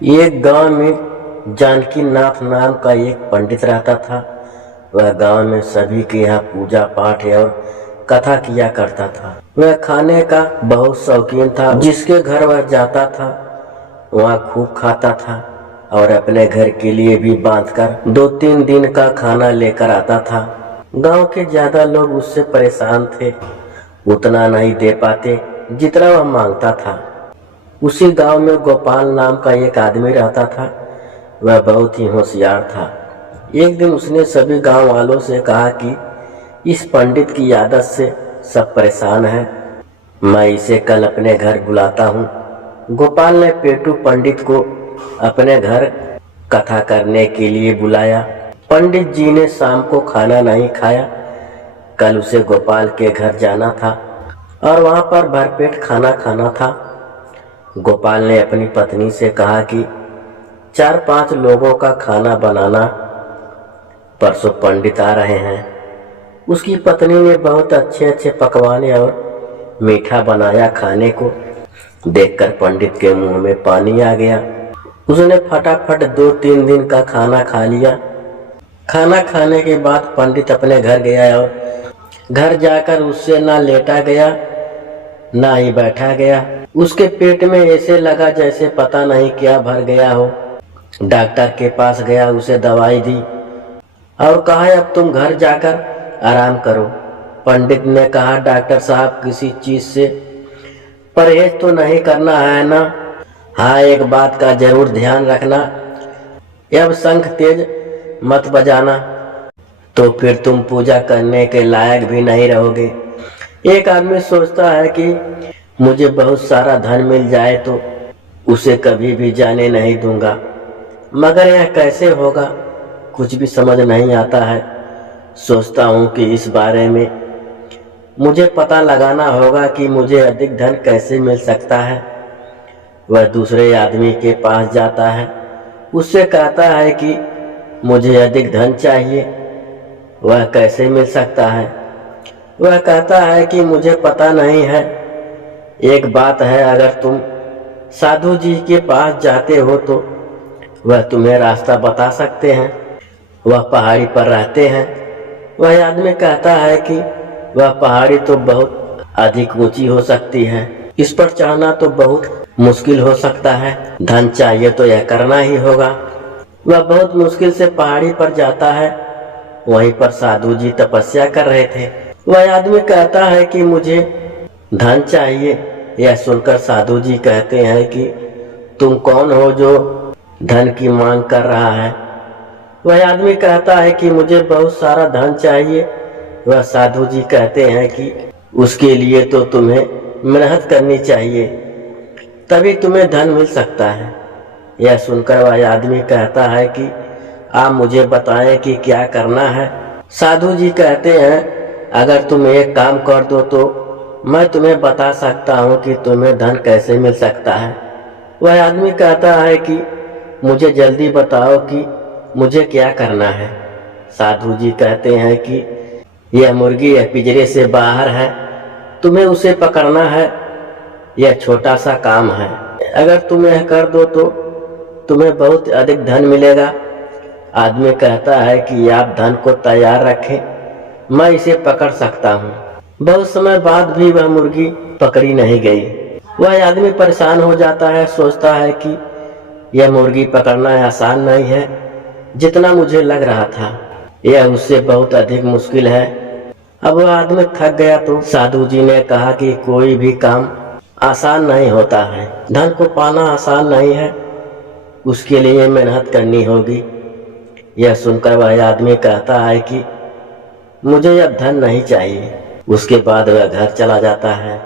एक गांव में जानकी नाथ नाम का एक पंडित रहता था। वह गांव में सभी के यहाँ पूजा पाठ और कथा किया करता था। वह खाने का बहुत शौकीन था। जिसके घर वह जाता था वहाँ खूब खाता था और अपने घर के लिए भी बांधकर 2-3 दिन का खाना लेकर आता था। गांव के ज्यादा लोग उससे परेशान थे, उतना नहीं दे पाते जितना वह मांगता था। उसी गांव में गोपाल नाम का एक आदमी रहता था। वह बहुत ही होशियार था। एक दिन उसने सभी गांव वालों से कहा कि इस पंडित की आदत से सब परेशान हैं, मैं इसे कल अपने घर बुलाता हूँ। गोपाल ने पेटू पंडित को अपने घर कथा करने के लिए बुलाया। पंडित जी ने शाम को खाना नहीं खाया। कल उसे गोपाल के घर जाना था और वहां पर भरपेट खाना खाना था। गोपाल ने अपनी पत्नी से कहा कि 4-5 लोगों का खाना बनाना, परसों पंडित आ रहे हैं। उसकी पत्नी ने बहुत अच्छे अच्छे पकवान और मीठा बनाया। खाने को देखकर पंडित के मुंह में पानी आ गया। उसने फटाफट 2-3 दिन का खाना खा लिया। खाना खाने के बाद पंडित अपने घर गया और घर जाकर उससे ना लेटा गया ना ही बैठा गया। उसके पेट में ऐसे लगा जैसे पता नहीं क्या भर गया हो। डॉक्टर के पास गया, उसे दवाई दी और कहा अब तुम घर जाकर आराम करो। पंडित ने कहा डॉक्टर साहब किसी चीज से परहेज तो नहीं करना है ना? हाँ, एक बात का जरूर ध्यान रखना, अब शंख तेज मत बजाना, तो फिर तुम पूजा करने के लायक भी नहीं रहोगे। एक आदमी सोचता है कि मुझे बहुत सारा धन मिल जाए तो उसे कभी भी जाने नहीं दूंगा, मगर यह कैसे होगा कुछ भी समझ नहीं आता है। सोचता हूँ कि इस बारे में मुझे पता लगाना होगा कि मुझे अधिक धन कैसे मिल सकता है। वह दूसरे आदमी के पास जाता है, उससे कहता है कि मुझे अधिक धन चाहिए, वह कैसे मिल सकता है? वह कहता है कि मुझे पता नहीं है। एक बात है, अगर तुम साधु जी के पास जाते हो तो वह तुम्हें रास्ता बता सकते हैं। वह पहाड़ी पर रहते हैं। वह आदमी कहता है कि वह पहाड़ी तो बहुत अधिक ऊंची हो सकती है, इस पर चढ़ना तो बहुत मुश्किल हो सकता है। धन चाहिए तो यह करना ही होगा। वह बहुत मुश्किल से पहाड़ी पर जाता है। वहीं पर साधु जी तपस्या कर रहे थे। वह आदमी कहता है कि मुझे धन चाहिए। यह सुनकर साधु जी कहते हैं कि तुम कौन हो जो धन की मांग कर रहा है? वह आदमी कहता है कि मुझे बहुत सारा धन चाहिए। वह साधु जी कहते हैं कि उसके लिए तो तुम्हें मेहनत करनी चाहिए, तभी तुम्हें धन मिल सकता है। यह सुनकर वह आदमी कहता है कि आप मुझे बताएं कि क्या करना है। साधु जी कहते हैं अगर तुम एक काम कर दो तो मैं तुम्हें बता सकता हूँ कि तुम्हें धन कैसे मिल सकता है। वह आदमी कहता है कि मुझे जल्दी बताओ कि मुझे क्या करना है। साधु जी कहते हैं कि यह मुर्गी यह पिंजरे से बाहर है, तुम्हें उसे पकड़ना है। यह छोटा सा काम है, अगर तुम यह कर दो तो तुम्हें बहुत अधिक धन मिलेगा। आदमी कहता है कि आप धन को तैयार रखें, मैं इसे पकड़ सकता हूँ। बहुत समय बाद भी वह मुर्गी पकड़ी नहीं गई। वह आदमी परेशान हो जाता है, सोचता है कि यह मुर्गी पकड़ना आसान नहीं है जितना मुझे लग रहा था, यह उससे बहुत अधिक मुश्किल है। अब वह आदमी थक गया तो साधु जी ने कहा कि कोई भी काम आसान नहीं होता है, धन को पाना आसान नहीं है, उसके लिए मेहनत करनी होगी। यह सुनकर वह आदमी कहता है कि मुझे अब धन नहीं चाहिए। उसके बाद वह घर चला जाता है।